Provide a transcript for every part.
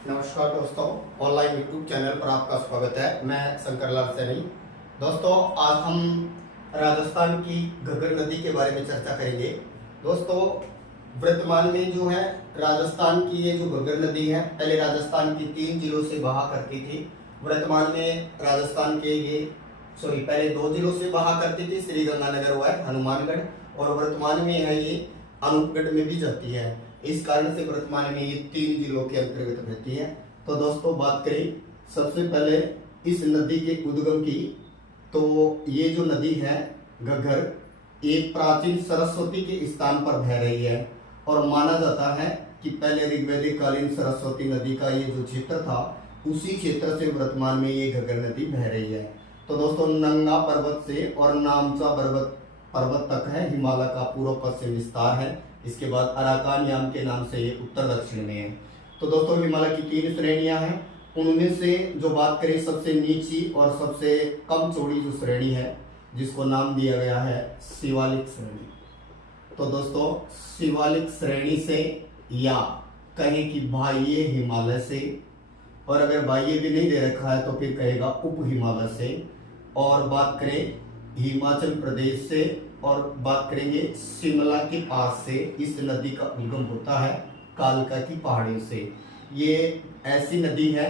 नमस्कार दोस्तों, online YouTube channel पर आपका स्वागत है। मैं शंकर लाल सैनी। दोस्तों, आज हम राजस्थान की घग्गर नदी के बारे में चर्चा करेंगे। दोस्तों, वर्तमान में जो है राजस्थान की ये जो घग्गर नदी है, पहले राजस्थान की 3 जिलों से बहा करती थी। वर्तमान में राजस्थान के ये पहले 2 जिलों से बहा करती थी, श्री गंगानगर व हनुमानगढ़, और वर्तमान में है ये अनूपगढ़ में भी जाती है। इस कारण से वर्तमान में ये 3 जिलों के अंतर्गत रहती है। तो दोस्तों, बात करें सबसे पहले इस नदी के उद्गम की, तो ये जो नदी है घग्गर, एक प्राचीन सरस्वती के स्थान पर बह रही है और माना जाता है कि पहले ऋग्वैदिक कालीन सरस्वती नदी का ये जो क्षेत्र था, उसी क्षेत्र से वर्तमान में ये घग्गर नदी बह रही है। तो दोस्तों, नंगा पर्वत से और नामचा पर्वत तक है, हिमालय का पूर्व पश्चिम विस्तार है। इसके बाद अराकान याम के नाम से ये उत्तर दक्षिण में है। तो दोस्तों, हिमालय की 3 श्रेणियां हैं। उनमें से जो बात करें सबसे नीची और सबसे कम चौड़ी जो श्रेणी है, जिसको नाम दिया गया है शिवालिक श्रेणी। तो दोस्तों, शिवालिक श्रेणी से, या कहें कि बाह्य हिमालय से, और अगर बाह्य भी नहीं दे रखा है तो फिर कहेगा उप हिमालय से, और बात करें हिमाचल प्रदेश से, और बात करेंगे शिमला के पास से इस नदी का उद्गम होता है कालका की पहाड़ियों से। ये ऐसी नदी है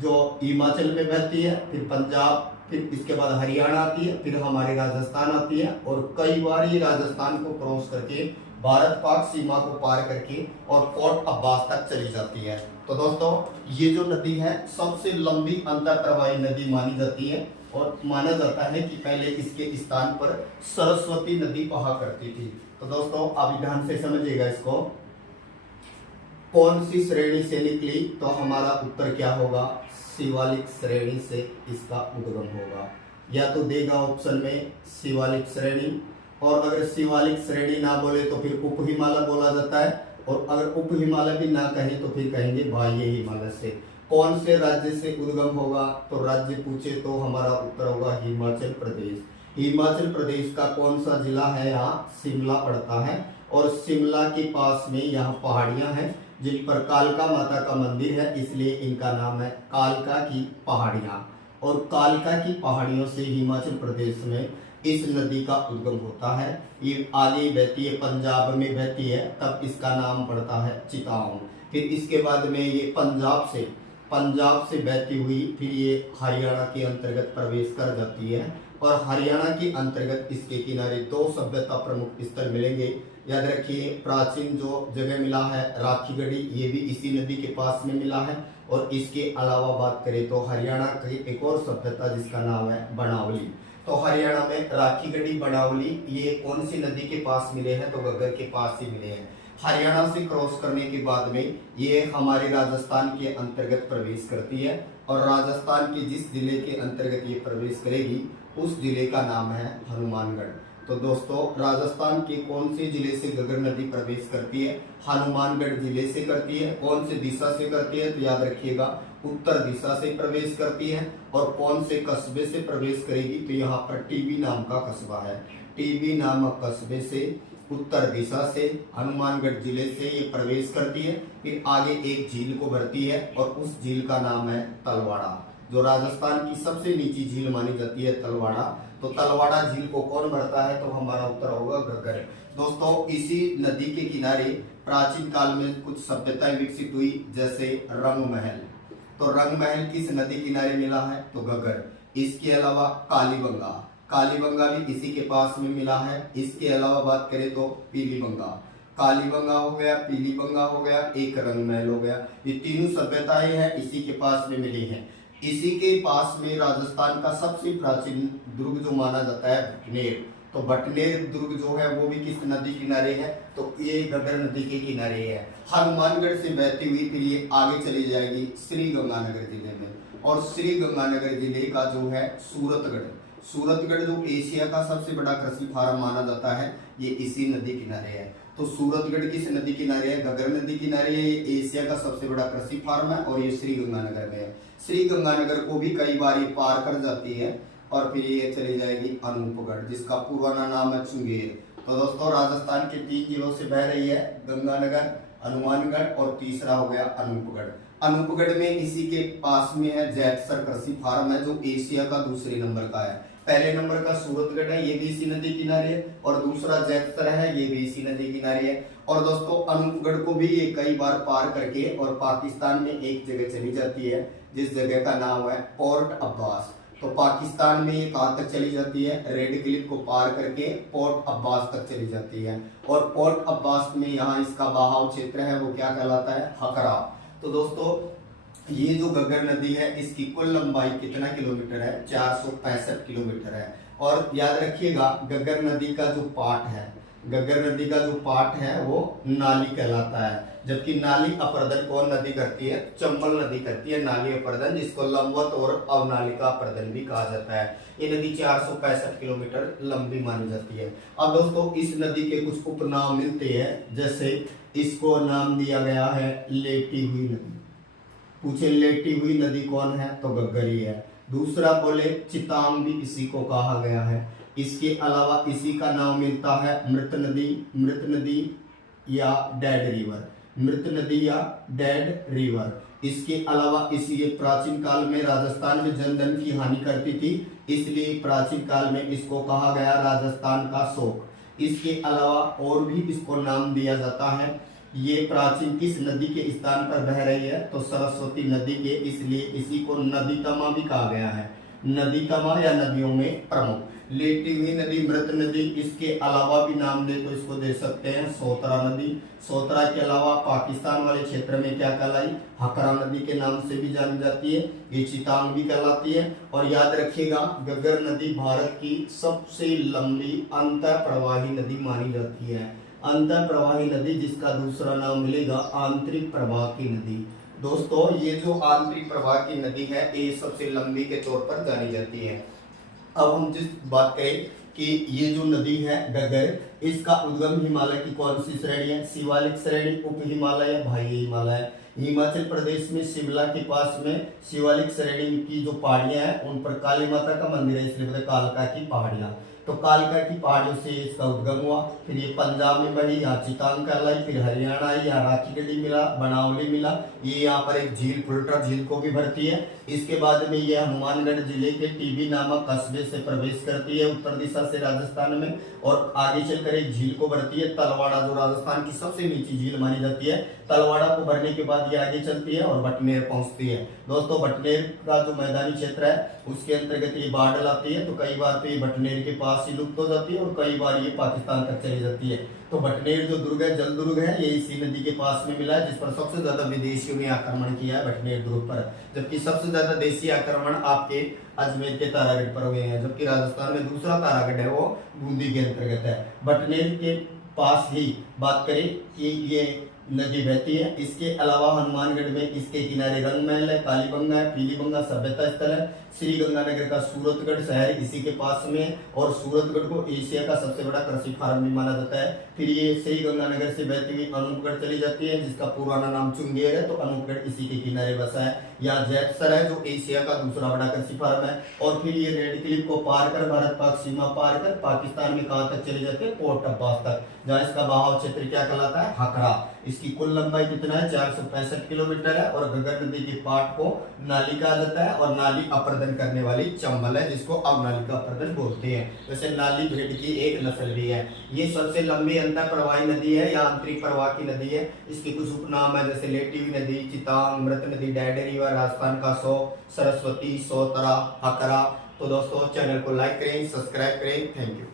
जो हिमाचल में बहती है, फिर पंजाब, फिर इसके बाद हरियाणा आती है, फिर हमारे राजस्थान आती है, और कई बार ये राजस्थान को क्रॉस करके भारत पाक सीमा को पार करके और फोर्ट अब्बास तक चली जाती है। तो दोस्तों, ये जो नदी है सबसे लंबी अंतःप्रवाही नदी मानी जाती है, और माना जाता है कि पहले इसके स्थान पर सरस्वती नदी बहा करती थी। तो दोस्तों, आप ध्यान से समझिएगा इसको, कौन सी श्रेणी से निकली, तो हमारा उत्तर क्या होगा, शिवालिक श्रेणी से इसका उद्गम होगा। या तो देगा ऑप्शन में शिवालिक श्रेणी, और अगर शिवालिक श्रेणी ना बोले तो फिर उप हिमालय बोला जाता है, और अगर उप हिमालय भी ना कहें तो फिर कहेंगे बाह्य हिमालय से। कौन से राज्य से उद्गम होगा, तो राज्य पूछे तो हमारा उत्तर होगा हिमाचल प्रदेश। हिमाचल प्रदेश का कौन सा जिला है, यहाँ शिमला पड़ता है, और शिमला के पास में यहाँ पहाड़ियां हैं जिन पर कालका माता का मंदिर है, इसलिए इनका नाम है कालका की पहाड़ियां। और कालका की पहाड़ियों से हिमाचल प्रदेश में इस नदी का उद्गम होता है। ये आगे बहती है, पंजाब में बहती है, तब इसका नाम पड़ता है चिताओं। फिर इसके बाद में ये पंजाब से बहती हुई फिर ये हरियाणा के अंतर्गत प्रवेश कर जाती है, और हरियाणा के अंतर्गत इसके किनारे 2 सभ्यता प्रमुख स्थल मिलेंगे। याद रखिए, प्राचीन जो जगह मिला है राखीगढ़ी, ये भी इसी नदी के पास में मिला है। और इसके अलावा बात करें तो हरियाणा की एक और सभ्यता जिसका नाम है बनावली। तो हरियाणा में राखीगढ़ी, बनावली, ये कौन सी नदी के पास मिले हैं, तो घग्गर के पास ही मिले हैं। हरियाणा से क्रॉस करने के बाद में ये हमारे राजस्थान के अंतर्गत प्रवेश करती है, और राजस्थान के जिस जिले के अंतर्गत ये प्रवेश करेगी उस जिले का नाम है हनुमानगढ़। तो दोस्तों, राजस्थान के कौन से जिले से घग्गर नदी प्रवेश करती है, हनुमानगढ़ जिले से करती है। कौन से दिशा से करती है, तो याद रखिएगा उत्तर दिशा से प्रवेश करती है। और कौन से कस्बे से प्रवेश करेगी, तो यहाँ पर टीबी नाम का कस्बा है, टीबी नामक कस्बे से उत्तर दिशा से हनुमानगढ़ जिले से ये प्रवेश करती है। फिर आगे एक झील को भरती है, और उस झील का नाम है तलवाड़ा, जो राजस्थान की सबसे नीची झील मानी जाती है तलवाड़ा। तो तलवाड़ा झील को कौन भरता है, तो हमारा उत्तर होगा घग्गर। दोस्तों, इसी नदी के किनारे प्राचीन काल में कुछ सभ्यताएं विकसित हुई, जैसे रंगमहल। तो रंगमहल किस नदी किनारे मिला है, तो घग्गर। इसके अलावा कालीबंगा भी इसी के पास में मिला है। इसके अलावा बात करें तो पीलीबंगा, कालीबंगा हो गया, पीलीबंगा हो गया, एक रंगमहल हो गया। ये तीनों सभ्यताएं हैं इसी के पास में मिली हैं। इसी के पास में राजस्थान का सबसे प्राचीन दुर्ग जो माना जाता है भटनेर। तो भटनेर दुर्ग जो है वो भी किस नदी किनारे है, तो ये घग्गर नदी के किनारे है। हनुमानगढ़ से बहती हुई फिर ये आगे चली जाएगी श्री गंगानगर जिले में, और श्री गंगानगर जिले का जो है सूरतगढ़ जो एशिया का सबसे बड़ा कृषि फार्म माना जाता है, ये इसी नदी किनारे है। तो सूरतगढ़ किस नदी किनारे है, घग्गर नदी किनारे है। ये एशिया का सबसे बड़ा कृषि फार्म है, और ये श्री गंगानगर में है। श्री गंगानगर को भी कई बार ये पार कर जाती है, और फिर ये चली जाएगी अनूपगढ़, जिसका पुराना नाम है चुंगेर। तो दोस्तों, राजस्थान के 3 जिलों से बह रही है गंगानगर, हनुमानगढ़ और तीसरा हो गया अनूपगढ़। अनूपगढ़ में इसी के पास में है जैतसर कृषि फार्म है, जो एशिया का दूसरे नंबर का है। पहले नंबर का सूरतगढ़ है, ये भी इसी नदी किनारे है, और दूसरा जैतसर है, ये भी इसी नदी किनारे है। और दोस्तों अनूपगढ़ को भी ये कई बार पार करके और पाकिस्तान में एक जगह चली जाती है, जिस जगह का नाम है पोर्ट अब्बास। तो पाकिस्तान में ये कहाँ तक चली जाती है, रेड क्लिफ को पार करके पोर्ट अब्बास तक चली जाती है। और पोर्ट अब्बास में यहाँ इसका बहाव क्षेत्र है वो क्या कहलाता है, हकरा। तो दोस्तों ये जो घग्गर नदी है इसकी कुल लंबाई कितना किलोमीटर है, 465 किलोमीटर है। और याद रखिएगा घग्गर नदी का जो पाट है, घग्गर नदी का जो पाट है वो नाली कहलाता है, जबकि नाली अपर्दन कौन नदी करती है, चंबल नदी करती है नाली अपर्दन, जिसको लंबवत और अवनालिका अपर्दन भी कहा जाता है। ये नदी 465 किलोमीटर लंबी मानी जाती है। अब दोस्तों इस नदी के कुछ उपनाम मिलते हैं, जैसे इसको नाम दिया गया है लेटी हुई नदी। पूछे लेटी हुई नदी कौन है, तो घग्गर ही है। दूसरा बोले चितांग भी इसी को कहा गया है। इसके अलावा इसी का नाम मिलता है मृत नदी या डेड रिवर, मृत नदी या डेड रिवर। इसके अलावा इसी प्राचीन काल में राजस्थान में जनधन की हानि करती थी, इसलिए प्राचीन काल में इसको कहा गया राजस्थान का शोक। इसके अलावा और भी इसको नाम दिया जाता है। ये प्राचीन किस नदी के स्थान पर बह रही है, तो सरस्वती नदी के, इसलिए इसी को नदीतमा भी कहा गया है, नदीतमा या नदियों में प्रमुख। लेटी हुई नदी, मृत नदी, इसके अलावा भी नाम दे तो इसको दे सकते हैं सोतरा नदी। सोतरा के अलावा पाकिस्तान वाले क्षेत्र में क्या कहलाई, हकरा नदी के नाम से भी जानी जाती है, ये चितांग भी कहलाती है। और याद रखिएगा घग्गर नदी भारत की सबसे लंबी अंतर प्रवाही नदी मानी जाती है, अंतर प्रवाही नदी, जिसका दूसरा नाम मिलेगा आंतरिक प्रवाह की नदी। दोस्तों ये जो आंतरिक प्रवाह की नदी है ये सबसे लंबी के तौर पर जानी जाती है। अब हम जिस बात करें कि ये जो नदी है घग्गर, इसका उद्गम हिमालय की कौन सी श्रेणी है, शिवालिक श्रेणी, उप हिमालय या बाह्य हिमालय। हिमाचल प्रदेश में शिमला के पास में शिवालिक श्रेणी की जो पहाड़ियां हैं उन पर काली माता का मंदिर है, इसलिए बोलते कालका की पहाड़ियां। तो कालका की पहाड़ियों से इसका उद्गम हुआ, फिर ये पंजाब में बढ़ी, यहाँ चितांग कहलाई, फिर हरियाणा आई, यहाँ राखीगढ़ी मिला, बनावली मिला, ये यहाँ पर एक झील फुलटर झील को भी भरती है। इसके बाद में ये हनुमानगढ़ जिले के टीबी नामक कस्बे से प्रवेश करती है उत्तर दिशा से राजस्थान में, और आगे चलकर एक झील को भरती है तलवाड़ा, जो राजस्थान की सबसे नीची झील मानी जाती है। तलवाड़ा को भरने के बाद ये आगे चलती है और बटनेर पहुंचती है। दोस्तों बटनेर का जो मैदानी क्षेत्र है उसके अंतर्गत ये बाढ़ आती है, तो कई बार तो ये बटनेर के पास ही लुप्त हो जाती है और कई बार ये पाकिस्तान तक चली जाती है। तो बटनेर जो दुर्ग है, जल दुर्ग है, ये इसी नदी के पास में मिला है, जिस पर सबसे ज्यादा विदेशियों ने आक्रमण किया है बटनेर दुर्ग पर, जबकि सबसे ज्यादा देशी आक्रमण आपके अजमेर के तारागढ़ पर हुए हैं, जबकि राजस्थान में दूसरा तारागढ़ है वो बूंदी के अंतर्गत है। बटनेर के पास ही बात करें कि ये नदी बहती है। इसके अलावा हनुमानगढ़ में इसके किनारे रंग महल है, कालीबंगा है, पीलीबंगा सभ्यता स्थल है, श्री गंगानगर का सूरतगढ़ शहर इसी के पास में, और सूरतगढ़ को एशिया का सबसे बड़ा कृषि फार्म भी माना जाता है। फिर ये श्री गंगानगर से बहती हुई अनूपगढ़ चली जाती है, जिसका पुराना नाम चुंगेर है, तो अनूपगढ़ इसी के किनारे बसा है। यहाँ जैतसर है जो एशिया का दूसरा बड़ा कृषि फार्म है, और फिर ये रेड क्लिफ को पार कर भारत पाक सीमा पार कर पाकिस्तान में कहाँ तक चले जाते हैं, पोर्ट अब्बास तक, जहाँ इसका बहाव क्षेत्र क्या कहलाता है, हकरा। इसकी कुल लंबाई कितना है, 465 किलोमीटर है, और घग्गर नदी के पाट को नाली कहा जाता है, और नाली अपर्दन करने वाली चंबल है, जिसको अवनालिका अपर्दन बोलते हैं। वैसे नाली भेड़ की एक नस्ल भी है। ये सबसे लंबी अंतर प्रवाही नदी है या आंतरिक प्रवाह की नदी है। इसके कुछ उपनाम है, जैसे लेटी हुई नदी, चितांग, मृत नदी, डेड रिवर, राजस्थान का शोक, सरस्वती, सोतरा, हकरा। तो दोस्तों चैनल को लाइक करें, सब्सक्राइब करें। Thank you.